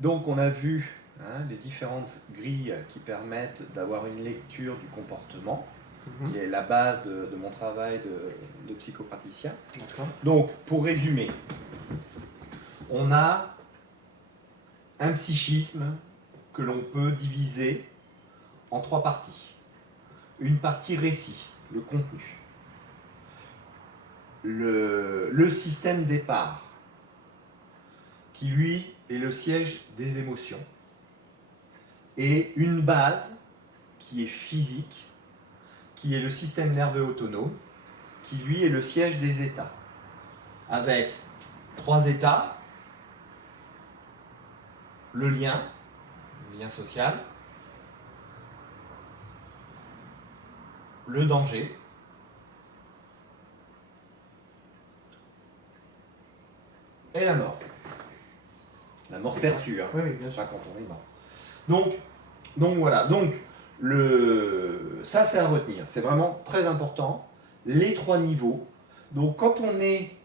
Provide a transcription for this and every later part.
Donc on a vu les différentes grilles qui permettent d'avoir une lecture du comportement, qui est la base de mon travail de psychopraticien. Donc pour résumer, on a un psychisme que l'on peut diviser en 3 parties. Une partie récit, le contenu. Le système départ, qui lui est le siège des émotions. Et une base qui est physique, qui est le système nerveux autonome, qui lui est le siège des états. Avec 3 états, le lien social, le danger, et la mort. La mort perçue, oui, bien sûr. pas quand on est mort. Donc voilà, ça c'est à retenir, c'est vraiment très important, les 3 niveaux. Donc quand on est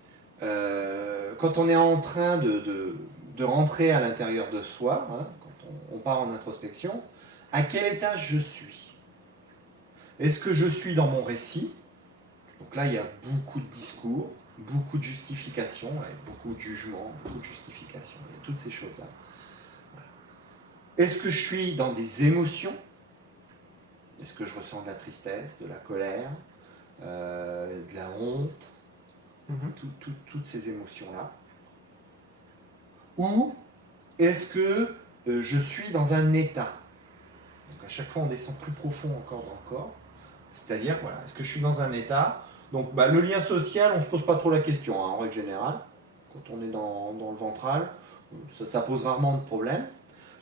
en train de rentrer à l'intérieur de soi, quand on part en introspection, à quel état je suis? Est-ce que je suis dans mon récit? Donc là il y a beaucoup de discours, beaucoup de justifications, beaucoup de jugements, beaucoup de justifications, il y a toutes ces choses-là. Voilà. Est-ce que je suis dans des émotions? Est-ce que je ressens de la tristesse, de la colère, de la honte, toutes ces émotions-là? Ou est-ce que je suis dans un état? Donc à chaque fois on descend plus profond encore dans le corps, c'est-à-dire, voilà, est-ce que je suis dans un état? Donc le lien social, on ne se pose pas trop la question, en règle générale. Quand on est dans le ventral, ça pose rarement de problème.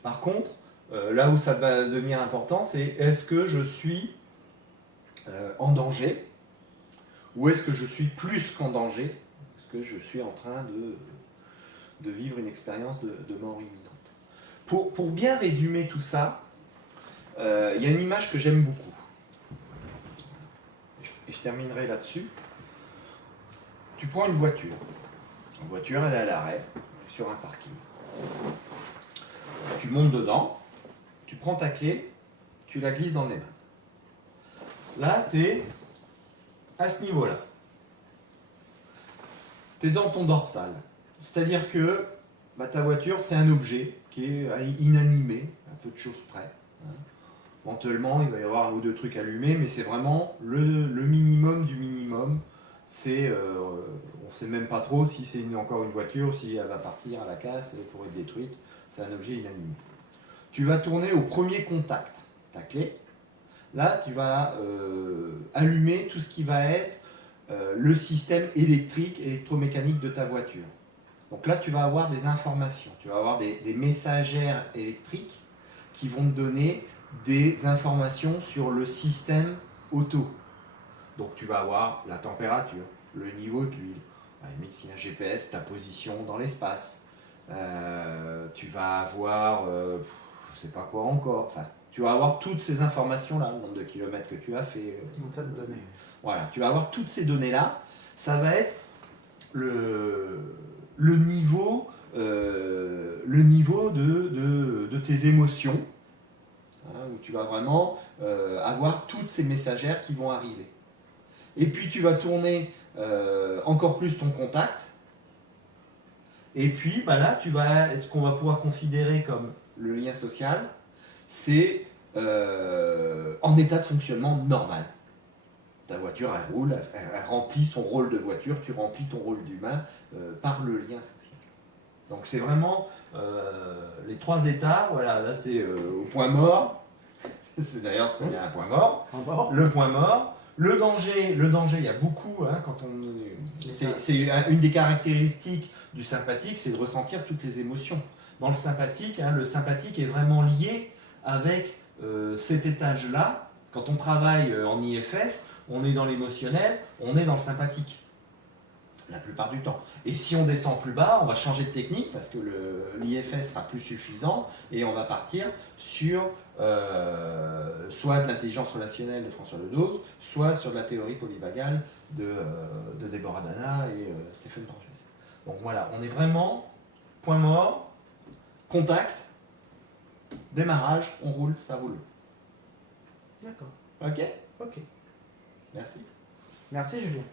Par contre, là où ça va devenir important, c'est est-ce que je suis en danger? Ou est-ce que je suis plus qu'en danger? Est-ce que je suis en train de vivre une expérience de mort imminente? Pour bien résumer tout ça, il y a une image que j'aime beaucoup. Et je terminerai là-dessus. Tu prends une voiture. Une voiture, elle est à l'arrêt, sur un parking. Tu montes dedans, tu prends ta clé, tu la glisses dans les mains. Là, tu es à ce niveau-là. Tu es dans ton dorsal. C'est-à-dire que ta voiture, c'est un objet qui est inanimé, à peu de choses près. Éventuellement, il va y avoir un ou 2 trucs allumés, mais c'est vraiment le minimum du minimum. On ne sait même pas trop si c'est encore une voiture, si elle va partir à la casse pour être détruite. C'est un objet inanimé. Tu vas tourner au premier contact, ta clé. Là, tu vas allumer tout ce qui va être le système électrique, électromécanique de ta voiture. Donc là, tu vas avoir des informations. Tu vas avoir des messagères électriques qui vont te donner des informations sur le système auto. Donc tu vas avoir la température, le niveau de l'huile, à la limite, si un GPS, ta position dans l'espace. Tu vas avoir, je ne sais pas quoi encore, enfin, tu vas avoir toutes ces informations-là, le nombre de kilomètres que tu as fait. Tas de données. Voilà, tu vas avoir toutes ces données-là. Ça va être le niveau de tes émotions, où tu vas vraiment avoir toutes ces messagères qui vont arriver. Et puis tu vas tourner encore plus ton contact. Et puis là, ce qu'on va pouvoir considérer comme le lien social, c'est en état de fonctionnement normal. Ta voiture, elle roule, elle remplit son rôle de voiture, tu remplis ton rôle d'humain par le lien social. Donc c'est vraiment les 3 états. Voilà, là c'est au point mort. D'ailleurs, il y a un point mort. Le point mort. Le danger, il y a beaucoup. C'est une des caractéristiques du sympathique, c'est de ressentir toutes les émotions. Dans le sympathique est vraiment lié avec cet étage-là. Quand on travaille en IFS, on est dans l'émotionnel, on est dans le sympathique. La plupart du temps. Et si on descend plus bas, on va changer de technique parce que l'IFS sera plus suffisant et on va partir sur soit de l'intelligence relationnelle de François Ledose, soit sur de la théorie polyvagale de Deborah Dana et Stephen Porges. Donc voilà, on est vraiment point mort, contact, démarrage, on roule, ça roule. D'accord. Ok? Ok. Merci. Merci Julien.